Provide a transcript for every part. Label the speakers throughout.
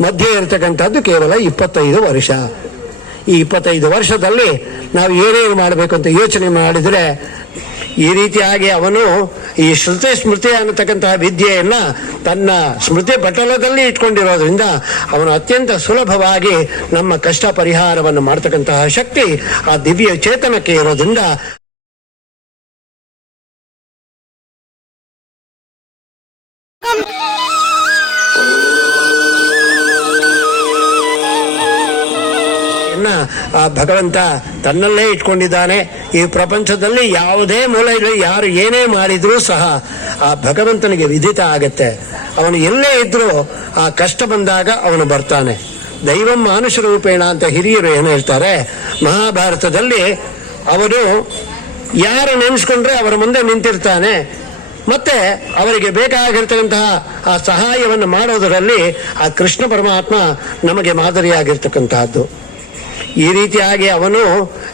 Speaker 1: ಮಧ್ಯೆ ಇರತಕ್ಕಂಥದ್ದು ಕೇವಲ ಇಪ್ಪತ್ತೈದು ವರ್ಷ. ಈ ಇಪ್ಪತ್ತೈದು ವರ್ಷದಲ್ಲಿ ನಾವು ಏನೇನು ಮಾಡಬೇಕು ಅಂತ ಯೋಚನೆ ಮಾಡಿದರೆ, ಈ ರೀತಿಯಾಗಿ ಅವನು ಈ ಶ್ರುತಿ ಸ್ಮೃತಿ ಅನ್ನತಕ್ಕಂತಹ ವಿದ್ಯೆಯನ್ನು ತನ್ನ ಸ್ಮೃತಿ ಪಟಲದಲ್ಲಿ ಇಟ್ಕೊಂಡಿರೋದ್ರಿಂದ ಅವನು ಅತ್ಯಂತ ಸುಲಭವಾಗಿ ನಮ್ಮ ಕಷ್ಟ ಪರಿಹಾರವನ್ನು ಮಾಡ್ತಕ್ಕಂತಹ ಶಕ್ತಿ ಆ ದಿವ್ಯ ಚೇತನಕ್ಕೆ ಇರೋದ್ರಿಂದ ಆ ಭಗವಂತ ತನ್ನಲ್ಲೇ ಇಟ್ಕೊಂಡಿದ್ದಾನೆ. ಈ ಪ್ರಪಂಚದಲ್ಲಿ ಯಾವುದೇ ಮೂಲೆಯಲ್ಲಿ ಯಾರು ಏನೇ ಮಾಡಿದ್ರೂ ಸಹ ಆ ಭಗವಂತನಿಗೆ ವಿಧಿತ ಆಗತ್ತೆ. ಅವನು ಎಲ್ಲೇ ಇದ್ರೂ ಆ ಕಷ್ಟ ಬಂದಾಗ ಅವನು ಬರ್ತಾನೆ. ದೈವಂ ಮಾನುಷ ರೂಪೇಣ ಅಂತ ಹಿರಿಯರು ಏನು ಹೇಳ್ತಾರೆ? ಮಹಾಭಾರತದಲ್ಲಿ ಅವನು ಯಾರು ನೆನೆಸ್ಕೊಂಡ್ರೆ ಅವರ ಮುಂದೆ ನಿಂತಿರ್ತಾನೆ. ಮತ್ತೆ ಅವರಿಗೆ ಬೇಕಾಗಿರ್ತಕ್ಕಂತಹ ಆ ಸಹಾಯವನ್ನು ಮಾಡೋದರಲ್ಲಿ ಆ ಕೃಷ್ಣ ಪರಮಾತ್ಮ ನಮಗೆ ಮಾದರಿಯಾಗಿರ್ತಕ್ಕಂತಹದ್ದು. ಈ ರೀತಿಯಾಗಿ ಅವನು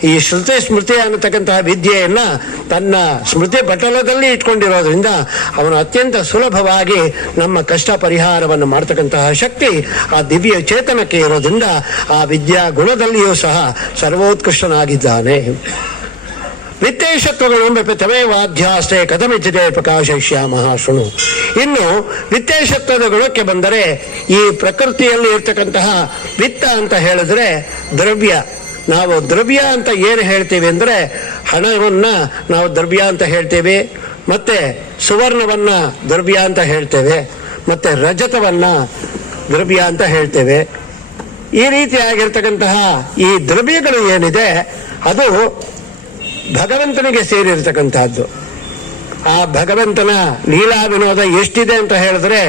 Speaker 1: ಈ ಶ್ರುತಿ ಸ್ಮೃತಿ ಅನ್ನತಕ್ಕಂತಹ ವಿದ್ಯೆಯನ್ನ ತನ್ನ ಸ್ಮೃತಿ ಪಟಲದಲ್ಲಿ ಇಟ್ಕೊಂಡಿರೋದ್ರಿಂದ ಅವನು ಅತ್ಯಂತ ಸುಲಭವಾಗಿ ನಮ್ಮ ಕಷ್ಟ ಪರಿಹಾರವನ್ನು ಮಾಡ್ತಕ್ಕಂತಹ ಶಕ್ತಿ ಆ ದಿವ್ಯ ಚೇತನಕ್ಕೆ ಇರೋದ್ರಿಂದ ಆ ವಿದ್ಯಾ ಗುಣದಲ್ಲಿಯೂ ಸಹ ಸರ್ವೋತ್ಕೃಷ್ಟನಾಗಿದ್ದಾನೆ. ವಿತ್ತೇಶತ್ವಗಳು ಎಂಬ ತಮೇವಾಧ್ಯಾಸ್ತೆ ಕಥಮಿಚಿದೆ ಪ್ರಕಾಶ ಶೃಣು. ಇನ್ನು ವಿತ್ತೇಶತ್ವದ ಗುಣಕ್ಕೆ ಬಂದರೆ ಈ ಪ್ರಕೃತಿಯಲ್ಲಿ ಇರ್ತಕ್ಕಂತಹ ವಿತ್ತ ಅಂತ ಹೇಳಿದ್ರೆ ದ್ರವ್ಯ. ನಾವು ದ್ರವ್ಯ ಅಂತ ಏನು ಹೇಳ್ತೀವಿ ಅಂದರೆ ಹಣವನ್ನ ನಾವು ದ್ರವ್ಯ ಅಂತ ಹೇಳ್ತೀವಿ, ಮತ್ತೆ ಸುವರ್ಣವನ್ನ ದ್ರವ್ಯ ಅಂತ ಹೇಳ್ತೇವೆ, ಮತ್ತೆ ರಜತವನ್ನ ದ್ರವ್ಯ ಅಂತ ಹೇಳ್ತೇವೆ. ಈ ರೀತಿಯಾಗಿರ್ತಕ್ಕಂತಹ ಈ ದ್ರವ್ಯಗಳು ಏನಿದೆ, ಅದು ಭಗವಂತನಿಗೆ ಸೇರಿರ್ತಕ್ಕಂತಹದ್ದು ಆ ಭಗವಂತನ ಲೀಲಾ ವಿನೋದ ಎಷ್ಟಿದೆ ಅಂತ ಹೇಳಿದ್ರೆ,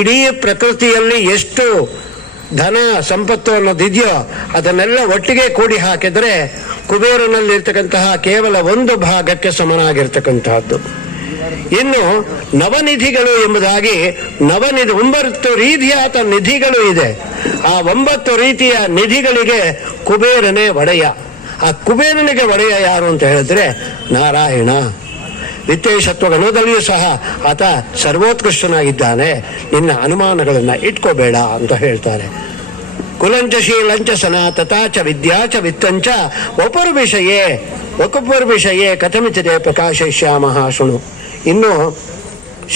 Speaker 1: ಇಡೀ ಪ್ರಕೃತಿಯಲ್ಲಿ ಎಷ್ಟು ಧನ ಸಂಪತ್ತು ಅನ್ನೋದಿದೆಯೋ ಅದನ್ನೆಲ್ಲ ಒಟ್ಟಿಗೆ ಕೂಡಿ ಹಾಕಿದ್ರೆ ಕುಬೇರನಲ್ಲಿರ್ತಕ್ಕಂತಹ ಕೇವಲ ಒಂದು ಭಾಗಕ್ಕೆ ಸಮನಾಗಿರ್ತಕ್ಕಂತಹದ್ದು ಇನ್ನು ನವನಿಧಿಗಳು ಎಂಬುದಾಗಿ ನವನಿಧಿ ಒಂಬತ್ತು ರೀತಿಯಾದ ನಿಧಿಗಳು ಇದೆ. ಆ ಒಂಬತ್ತು ರೀತಿಯ ನಿಧಿಗಳಿಗೆ ಕುಬೇರನೇ ಒಡೆಯ. ಆ ಕುಬೇರನಿಗೆ ಒಡೆಯ ಯಾರು ಅಂತ ಹೇಳಿದ್ರೆ ನಾರಾಯಣ. ಗಣದಲ್ಲಿಯೂ ಸಹ ಆತ ಸರ್ವೋತ್ಕೃಷ್ಟನಾಗಿದ್ದಾನೆ. ನಿನ್ನ ಅನುಮಾನಗಳನ್ನು ಇಟ್ಕೋಬೇಡ ಅಂತ ಹೇಳ್ತಾರೆ. ಕುಲಂಚ ಶೀಲಂಚ ವಿದ್ಯಾ ಚ ವಿತ್ತಂಚ ಒಪರು ವಿಷಯೇ ಒಕೊಬ್ಬರು ವಿಷಯೇ ಕಥಮಿತಿದೆ ಪ್ರಕಾಶಯಿಷ್ಯಾಮ ಶೃಣು. ಇನ್ನು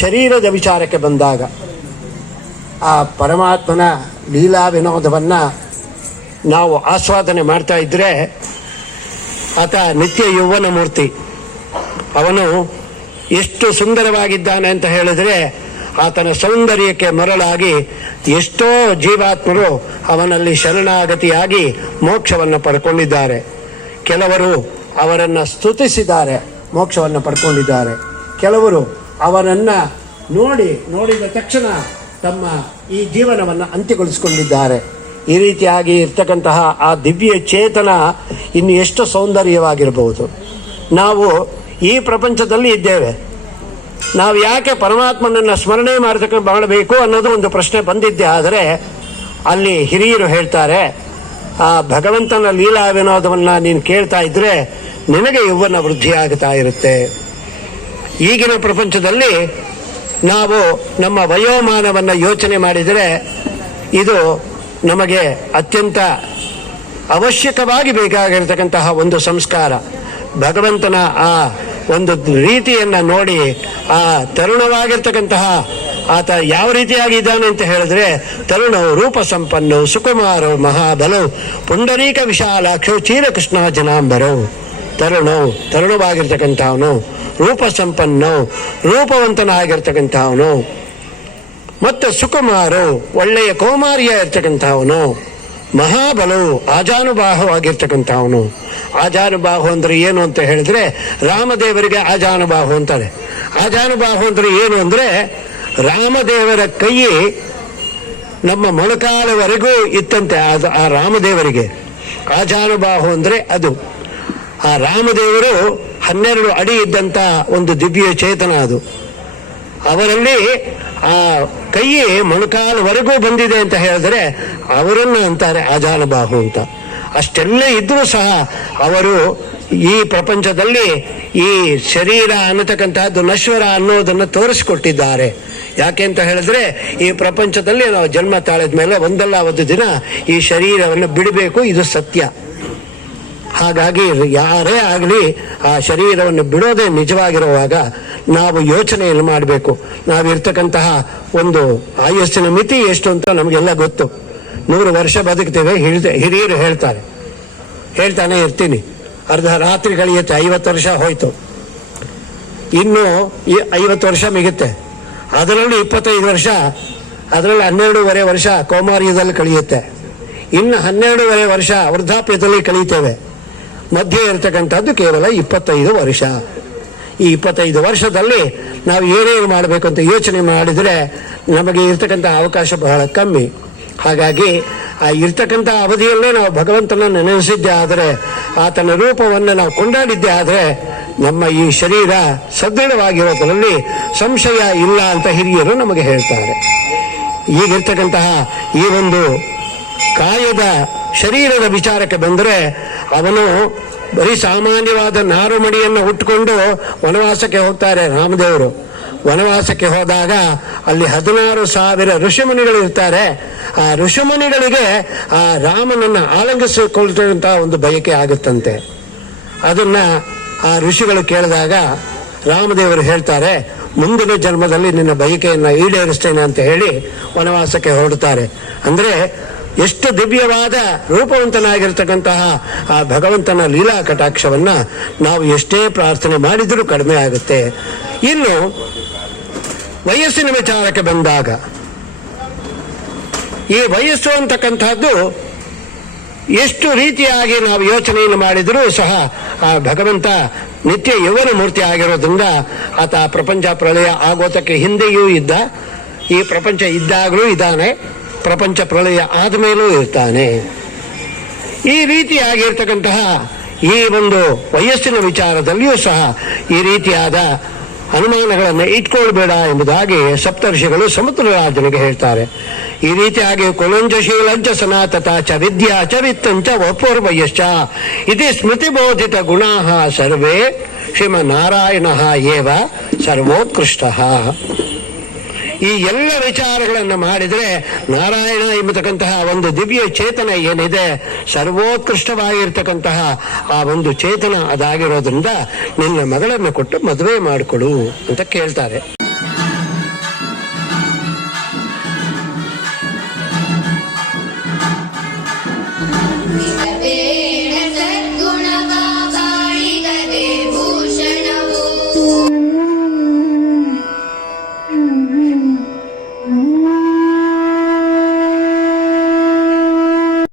Speaker 1: ಶರೀರದ ವಿಚಾರಕ್ಕೆ ಬಂದಾಗ ಆ ಪರಮಾತ್ಮನ ಲೀಲಾ ವಿನೋದವನ್ನು ನಾವು ಆಸ್ವಾದನೆ ಮಾಡ್ತಾ ಇದ್ರೆ ಆತ ನಿತ್ಯ ಯೌವನ ಮೂರ್ತಿ. ಅವನು ಎಷ್ಟು ಸುಂದರವಾಗಿದ್ದಾನೆ ಅಂತ ಹೇಳಿದ್ರೆ ಆತನ ಸೌಂದರ್ಯಕ್ಕೆ ಮರಳಾಗಿ ಎಷ್ಟೋ ಜೀವಾತ್ಮರು ಅವನಲ್ಲಿ ಶರಣಾಗತಿಯಾಗಿ ಮೋಕ್ಷವನ್ನು ಪಡ್ಕೊಂಡಿದ್ದಾರೆ. ಕೆಲವರು ಅವರನ್ನ ಸ್ತುತಿಸಿದ್ದಾರೆ, ಮೋಕ್ಷವನ್ನು ಪಡ್ಕೊಂಡಿದ್ದಾರೆ. ಕೆಲವರು ಅವನನ್ನ ನೋಡಿ, ನೋಡಿದ ತಕ್ಷಣ ತಮ್ಮ ಈ ಜೀವನವನ್ನು ಅಂತ್ಯಗೊಳಿಸಿಕೊಂಡಿದ್ದಾರೆ. ಈ ರೀತಿಯಾಗಿ ಇರ್ತಕ್ಕಂತಹ ಆ ದಿವ್ಯ ಚೇತನ ಇನ್ನು ಎಷ್ಟು ಸೌಂದರ್ಯವಾಗಿರಬಹುದು. ನಾವು ಈ ಪ್ರಪಂಚದಲ್ಲಿ ಇದ್ದೇವೆ. ನಾವು ಯಾಕೆ ಪರಮಾತ್ಮನನ್ನು ಸ್ಮರಣೆ ಮಾಡತಕ್ಕ ಮಾಡಬೇಕು ಅನ್ನೋದು ಒಂದು ಪ್ರಶ್ನೆ ಬಂದಿದ್ದೆ. ಆದರೆ ಅಲ್ಲಿ ಹಿರಿಯರು ಹೇಳ್ತಾರೆ, ಆ ಭಗವಂತನ ಲೀಲಾ ವಿನೋದವನ್ನು ನೀನು ಕೇಳ್ತಾ ಇದ್ರೆ ನಿನಗೆ ಯೌವನ ವೃದ್ಧಿ ಆಗ್ತಾ ಇರುತ್ತೆ. ಈಗಿನ ಪ್ರಪಂಚದಲ್ಲಿ ನಾವು ನಮ್ಮ ವಯೋಮಾನವನ್ನು ಯೋಚನೆ ಮಾಡಿದರೆ ಇದು ನಮಗೆ ಅತ್ಯಂತ ಅವಶ್ಯಕವಾಗಿ ಬೇಕಾಗಿರತಕ್ಕಂತಹ ಒಂದು ಸಂಸ್ಕಾರ. ಭಗವಂತನ ಆ ಒಂದು ರೀತಿಯನ್ನ ನೋಡಿ, ಆ ತರುಣವಾಗಿರ್ತಕ್ಕಂತಹ ಆತ ಯಾವ ರೀತಿಯಾಗಿ ಇದ್ದಾನೆ ಅಂತ ಹೇಳಿದ್ರೆ, ತರುಣ ರೂಪ ಸಂಪನ್ನು ಸುಕುಮಾರ ಮಹಾಬಲು ಪುಂಡರೀಕ ವಿಶಾಲಾಕ್ಷು ಚೀರಕೃಷ್ಣ ಜನಾಂಬರು. ತರುಣವು ತರುಣವಾಗಿರ್ತಕ್ಕಂಥವನು, ರೂಪ ಸಂಪನ್ನು, ರೂಪವಂತನಾಗಿರ್ತಕ್ಕಂಥವನು. ಮತ್ತು ಸುಕುಮಾರು ಒಳ್ಳೆಯ ಕೌಮಾರ್ಯ ಇರ್ತಕ್ಕಂಥವನು ಮಹಾಬಲವು ಆಜಾನುಬಾಹುವಾಗಿರ್ತಕ್ಕಂಥವನು ಆಜಾನುಬಾಹು ಅಂದ್ರೆ ಏನು ಅಂತ ಹೇಳಿದ್ರೆ ರಾಮದೇವರಿಗೆ ಆಜಾನುಬಾಹು ಅಂತಾರೆ. ಆಜಾನುಬಾಹು ಅಂದ್ರೆ ಏನು ಅಂದ್ರೆ ರಾಮದೇವರ ಕೈ ನಮ್ಮ ಮೊಣಕಾಲವರೆಗೂ ಇತ್ತಂತೆ ಆ ರಾಮದೇವರಿಗೆ. ಆಜಾನುಬಾಹು ಅಂದ್ರೆ ಅದು. ಆ ರಾಮದೇವರು ಹನ್ನೆರಡು ಅಡಿ ಇದ್ದಂತ ಒಂದು ದಿವ್ಯ ಚೇತನ ಅದು. ಅವರಲ್ಲಿ ಆ ಕೈ ಮೊಣಕಾಲವರೆಗೂ ಬಂದಿದೆ ಅಂತ ಹೇಳಿದ್ರೆ ಅವರನ್ನು ಅಂತಾರೆ ಅಜಾನುಬಾಹು ಅಂತ. ಅಷ್ಟೆಲ್ಲ ಇದ್ರೂ ಸಹ ಅವರು ಈ ಪ್ರಪಂಚದಲ್ಲಿ ಈ ಶರೀರ ಅನ್ನತಕ್ಕಂತಹದ್ದು ನಶ್ವರ ಅನ್ನೋದನ್ನು ತೋರಿಸಿಕೊಟ್ಟಿದ್ದಾರೆ. ಯಾಕೆ ಅಂತ ಹೇಳಿದ್ರೆ ಈ ಪ್ರಪಂಚದಲ್ಲಿ ನಾವು ಜನ್ಮ ತಾಳಿದ ಮೇಲೆ ಒಂದಲ್ಲ ಒಂದು ದಿನ ಈ ಶರೀರವನ್ನು ಬಿಡಬೇಕು, ಇದು ಸತ್ಯ. ಹಾಗಾಗಿ ಯಾರೇ ಆಗಲಿ ಆ ಶರೀರವನ್ನು ಬಿಡೋದೇ ನಿಜವಾಗಿರುವಾಗ ನಾವು ಯೋಚನೆಯನ್ನು ಮಾಡಬೇಕು. ನಾವಿರ್ತಕ್ಕಂತಹ ಒಂದು ಆಯಸ್ಸಿನ ಮಿತಿ ಎಷ್ಟು ಅಂತ ನಮಗೆಲ್ಲ ಗೊತ್ತು. ನೂರು ವರ್ಷ ಬದುಕ್ತೇವೆ ಹಿರಿಯರು ಹೇಳ್ತಾರೆ. ಹೇಳ್ತಾನೆ ಇರ್ತೀನಿ. ಅರ್ಧ ರಾತ್ರಿ ಕಳೆಯುತ್ತೆ, ಐವತ್ತು ವರ್ಷ ಹೋಯ್ತು. ಇನ್ನು ಈ ಐವತ್ತು ವರ್ಷ ಮಿಗುತ್ತೆ. ಅದರಲ್ಲಿ ಇಪ್ಪತ್ತೈದು ವರ್ಷ, ಅದರಲ್ಲಿ ಹನ್ನೆರಡೂವರೆ ವರ್ಷ ಕೌಮಾರ್ಯದಲ್ಲಿ ಕಳೆಯುತ್ತೆ. ಇನ್ನು ಹನ್ನೆರಡೂವರೆ ವರ್ಷ ವೃದ್ಧಾಪ್ಯದಲ್ಲಿ ಕಳೀತೇವೆ ಮಧ್ಯೆ ಇರತಕ್ಕಂಥದ್ದು ಕೇವಲ ಇಪ್ಪತ್ತೈದು ವರ್ಷ. ಈ ಇಪ್ಪತ್ತೈದು ವರ್ಷದಲ್ಲಿ ನಾವು ಏನೇನು ಮಾಡಬೇಕು ಅಂತ ಯೋಚನೆ ಮಾಡಿದರೆ ನಮಗೆ ಇರ್ತಕ್ಕಂಥ ಅವಕಾಶ ಬಹಳ ಕಮ್ಮಿ. ಹಾಗಾಗಿ ಆ ಇರ್ತಕ್ಕಂಥ ಅವಧಿಯಲ್ಲೇ ನಾವು ಭಗವಂತನನ್ನು ನೆನೆಸಿದ್ದೆ ಆದರೆ ಆತನ ರೂಪವನ್ನು ನಾವು ಕೊಂಡಾಡಿದ್ದೆ ಆದರೆ ನಮ್ಮ ಈ ಶರೀರ ಸದೃಢವಾಗಿರೋದರಲ್ಲಿ ಸಂಶಯ ಇಲ್ಲ ಅಂತ ಹಿರಿಯರು ನಮಗೆ ಹೇಳ್ತಾರೆ. ಈಗಿರ್ತಕ್ಕಂತಹ ಈ ಒಂದು ಕಾಯದ ಶರೀರದ ವಿಚಾರಕ್ಕೆ ಬಂದರೆ ಅವನು ಬರೀ ಸಾಮಾನ್ಯವಾದ ನಾರುಮಡಿಯನ್ನು ಹುಟ್ಟುಕೊಂಡು ವನವಾಸಕ್ಕೆ ಹೋಗ್ತಾರೆ ರಾಮದೇವರು. ವನವಾಸಕ್ಕೆ ಹೋದಾಗ ಅಲ್ಲಿ ಹದಿನಾರು ಸಾವಿರ ಋಷಿಮುನಿಗಳು ಇರ್ತಾರೆ. ಆ ಋಷಿಮುನಿಗಳಿಗೆ ಆ ರಾಮನನ್ನು ಆಲಂಗಿಸಿಕೊಳ್ತಂತ ಒಂದು ಬಯಕೆ ಆಗುತ್ತಂತೆ. ಅದನ್ನ ಆ ಋಷಿಗಳು ಕೇಳಿದಾಗ ರಾಮದೇವರು ಹೇಳ್ತಾರೆ, ಮುಂದಿನ ಜನ್ಮದಲ್ಲಿ ನಿನ್ನ ಬಯಕೆಯನ್ನು ಈಡೇರಿಸ್ತೇನೆ ಅಂತ ಹೇಳಿ ವನವಾಸಕ್ಕೆ ಹೊರಡುತ್ತಾರೆ. ಅಂದ್ರೆ ಎಷ್ಟು ದಿವ್ಯವಾದ ರೂಪವಂತನಾಗಿರ್ತಕ್ಕಂತಹ ಆ ಭಗವಂತನ ಲೀಲಾ ಕಟಾಕ್ಷವನ್ನ ನಾವು ಎಷ್ಟೇ ಪ್ರಾರ್ಥನೆ ಮಾಡಿದರೂ ಕಡಿಮೆ ಆಗುತ್ತೆ. ಇನ್ನು ವಯಸ್ಸಿನ ವಿಚಾರಕ್ಕೆ ಬಂದಾಗ, ಈ ವಯಸ್ಸು ಅಂತಕ್ಕಂಥದ್ದು ಎಷ್ಟು ರೀತಿಯಾಗಿ ನಾವು ಯೋಚನೆಯನ್ನು ಮಾಡಿದರೂ ಸಹ ಆ ಭಗವಂತ ನಿತ್ಯ ಯುವನ ಮೂರ್ತಿ ಆಗಿರೋದ್ರಿಂದ ಆತ ಪ್ರಪಂಚ ಪ್ರಳಯ ಆಗೋತಕ್ಕೆ ಹಿಂದೆಯೂ ಇದ್ದ, ಈ ಪ್ರಪಂಚ ಇದ್ದಾಗಲೂ ಇದ್ದಾನೆ. ಪ್ರಪಂಚ ಪ್ರಳಯ ಆದಮೇಲೂ ಇರ್ತಾನೆ. ಈ ರೀತಿಯಾಗಿರ್ತಕ್ಕಂತಹ ಈ ಒಂದು ವಯಸ್ಸಿನ ವಿಚಾರದಲ್ಲಿಯೂ ಸಹ ಈ ರೀತಿಯಾದ ಅನುಮಾನಗಳನ್ನು ಇಟ್ಕೊಳ್ಬೇಡ ಎಂಬುದಾಗಿ ಸಪ್ತರ್ಷಿಗಳು ಸಮುದ್ರರಾಜನಿಗೆ ಹೇಳ್ತಾರೆ. ಈ ರೀತಿಯಾಗಿ ಕುಲಂಜಶೀಲಂಚ ಸನಾತತ ಚ ವಿದ್ಯಾ ಚ ವಿತ್ತಂಚ ವಪೂರ್ವಯಶ್ಚ ಇತಿ ಸ್ಮೃತಿಬೋಧಿತ ಗುಣಾ ಸರ್ವೇ ಶ್ರೀಮನಾರಾಯಣ ಏವ ಸರ್ವೋತ್ಕೃಷ್ಟ. ಈ ಎಲ್ಲ ವಿಚಾರಗಳನ್ನು ಮಾಡಿದರೆ ನಾರಾಯಣ ಎಂಬತಕ್ಕಂತಹ ಒಂದು ದಿವ್ಯ ಚೇತನ ಏನಿದೆ, ಸರ್ವೋತ್ಕೃಷ್ಟವಾಗಿರ್ತಕ್ಕಂತಹ ಆ ಒಂದು ಚೇತನ ಅದಾಗಿರೋದ್ರಿಂದ ನಿನ್ನ ಮಗಳನ್ನು ಕೊಟ್ಟು ಮದುವೆ ಮಾಡಿಕೊಡು ಅಂತ ಕೇಳ್ತಾರೆ.